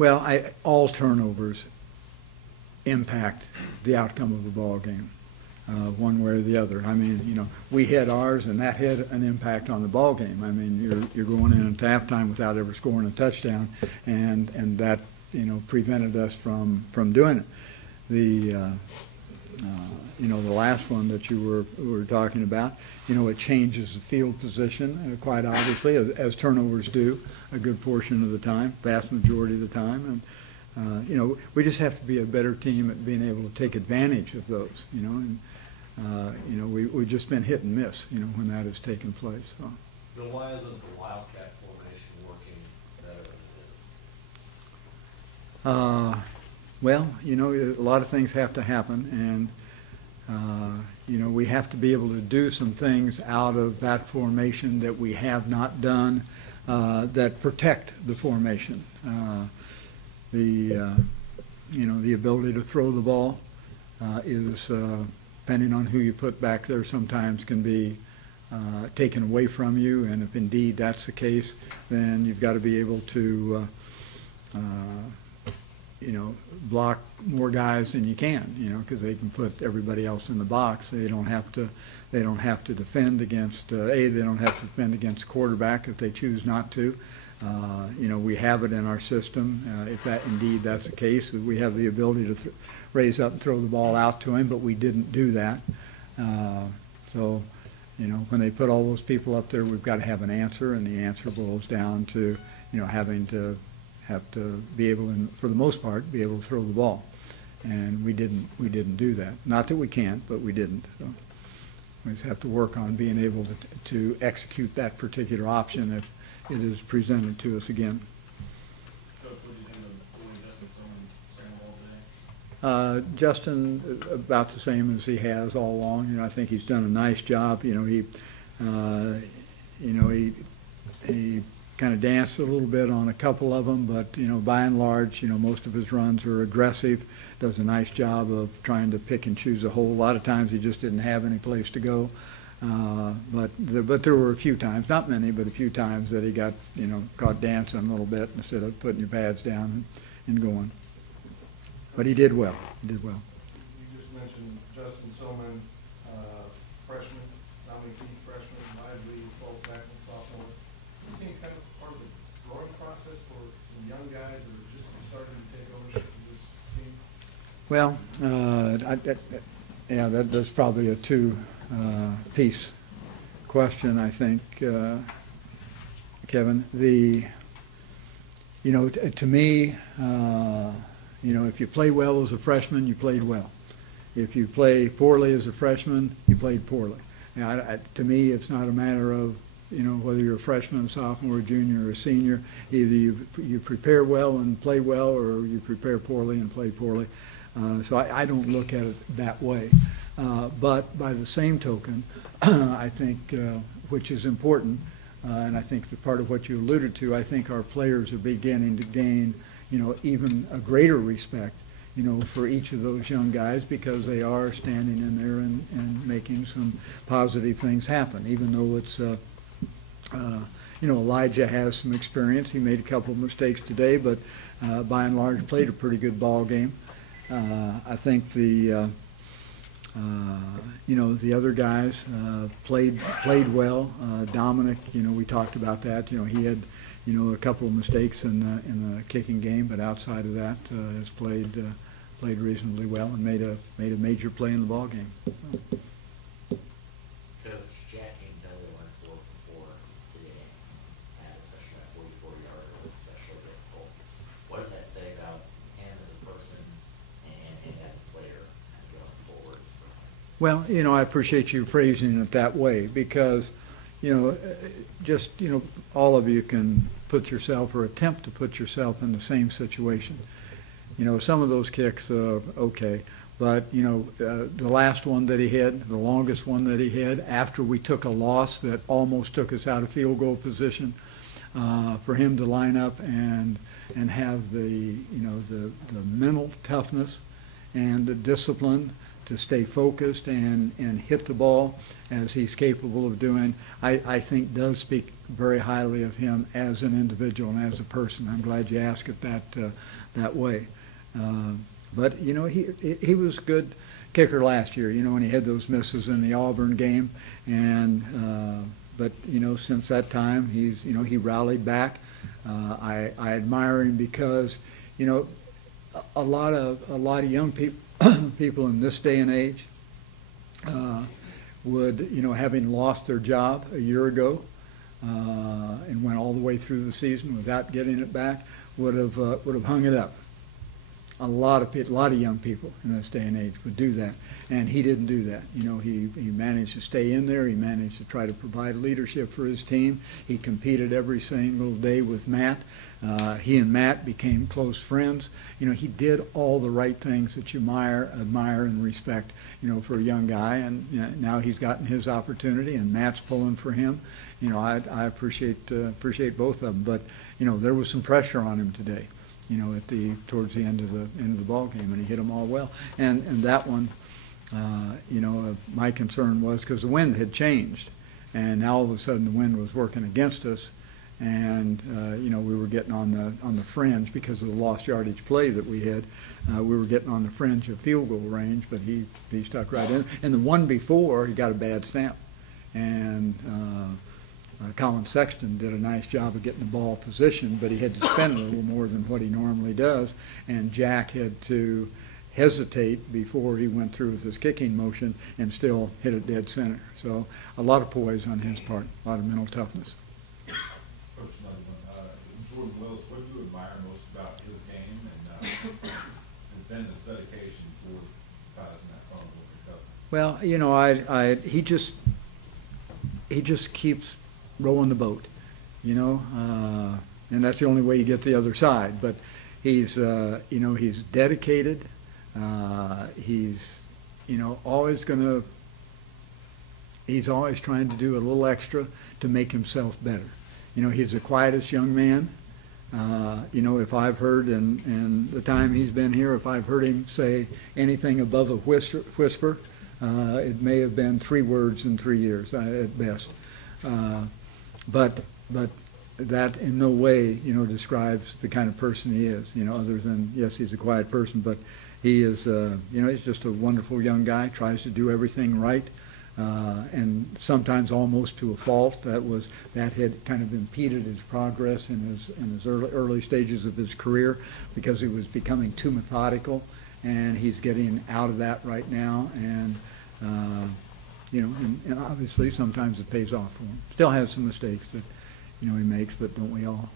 Well, all turnovers impact the outcome of the ball game, one way or the other. I mean, you know, we hit ours, and that had an impact on the ball game. I mean, you're going in at halftime without ever scoring a touchdown, and that, you know, prevented us from doing it. The you know, the last one that you were talking about, you know, it changes the field position quite obviously, as turnovers do a good portion of the time, vast majority of the time. And you know, we just have to be a better team at being able to take advantage of those, you know. And you know, we've just been hit and miss, you know, when that has taken place. So. Bill, why isn't the Wildcat formation working better than it is? Well, you know, a lot of things have to happen, and you know, we have to be able to do some things out of that formation that we have not done that protect the formation. You know, the ability to throw the ball is, depending on who you put back there, sometimes can be taken away from you, and if indeed that's the case, then you've got to be able to you know, block more guys than you can, you know, because they can put everybody else in the box. They don't have to defend against they don't have to defend against quarterback if they choose not to. You know, we have it in our system. If that indeed that's the case, we have the ability to raise up and throw the ball out to him, but we didn't do that. So, you know, when they put all those people up there, we've got to have an answer, and the answer boils down to, you know, having to be able, for the most part, be able to throw the ball, and we didn't do that. Not that we can't, but we didn't. So we just have to work on being able to execute that particular option if it is presented to us again. Coach, what do you think of Justin Justin, about the same as he has all along. You know, I think he's done a nice job. You know, he kind of danced a little bit on a couple of them, but, you know, by and large, you know, most of his runs are aggressive. Does a nice job of trying to pick and choose a hole. A lot of times he just didn't have any place to go. But there were a few times, not many, but a few times that he got, you know, caught dancing a little bit instead of putting your pads down and going. But he did well. He did well. You just mentioned Justin Soman, freshman, Dominic Keith, freshman, Lively, both back and sophomore. Is this kind of part of the growing process for some young guys that are just starting to take ownership of this team? Well, yeah, that's probably a two-piece question, I think, Kevin. You know, to me, you know, if you play well as a freshman, you played well. If you play poorly as a freshman, you played poorly. Now, to me, it's not a matter of, you know, whether you're a freshman, a sophomore, a junior, or a senior. Either you prepare well and play well, or you prepare poorly and play poorly. So I don't look at it that way. But by the same token, I think, which is important, and I think the part of what you alluded to, I think our players are beginning to gain, you know, even a greater respect, you know, for each of those young guys, because they are standing in there and making some positive things happen, even though it's, you know, Elijah has some experience. He made a couple of mistakes today, but by and large played a pretty good ball game. I think the you know, the other guys played well. Dominic, you know, we talked about that. You know, he had, you know, a couple of mistakes in the kicking game, but outside of that, has played reasonably well and made a major play in the ball game. Coach, Jack Antelli went 4 for 4 today. Had a special 44-yarder with special difficult. What does that say about him as a person and as a player going forward? Well, you know, I appreciate you phrasing it that way, because, you know, just, you know, all of you can put yourself or attempt to put yourself in the same situation. You know, some of those kicks, okay, but, you know, the last one that he hit, the longest one that he hit, after we took a loss that almost took us out of field goal position, for him to line up and have the, you know, the mental toughness and the discipline to stay focused and hit the ball as he's capable of doing, I think does speak very highly of him as an individual and as a person. I'm glad you asked it that way. But you know, he was a good kicker last year. You know, when he had those misses in the Auburn game, and but you know, since that time, he rallied back. I admire him because, you know, a lot of young people in this day and age would, you know, having lost their job a year ago and went all the way through the season without getting it back, would have hung it up. A lot of young people in this day and age would do that, and he didn't do that. You know, he managed to stay in there. He managed to try to provide leadership for his team. He competed every single day with Matt. He and Matt became close friends. You know, he did all the right things that you admire and respect, you know, for a young guy, and you know, now he's gotten his opportunity, and Matt's pulling for him. You know, I appreciate both of them, but you know, there was some pressure on him today, you know, towards the end of the ball game, and he hit them all well. And that one, you know, my concern was because the wind had changed, and now all of a sudden the wind was working against us, and you know, we were getting on the fringe because of the lost yardage play that we had. We were getting on the fringe of field goal range, but he stuck right in. And the one before, he got a bad snap, and Colin Sexton did a nice job of getting the ball positioned, but he had to spend a little more than what he normally does, and Jack had to hesitate before he went through with his kicking motion and still hit it dead center. So a lot of poise on his part, a lot of mental toughness. Coach Jordan Willis, what do you admire most about his game, and then his dedication toward passing that phone over to Well, you know, he just keeps rowing the boat, you know, and that's the only way you get the other side. But he's, you know, he's dedicated. He's, you know, he's always trying to do a little extra to make himself better. You know, he's the quietest young man. You know, if I've heard in the time he's been here, if I've heard him say anything above a whisper, it may have been 3 words in 3 years at best. But that in no way, you know, describes the kind of person he is, you know, other than, yes, he's a quiet person, but he is, you know, he's just a wonderful young guy, tries to do everything right, and sometimes almost to a fault. That had kind of impeded his progress in his early stages of his career because he was becoming too methodical, and he's getting out of that right now, and you know, and obviously sometimes it pays off for him. Still has some mistakes that, you know, he makes, but don't we all?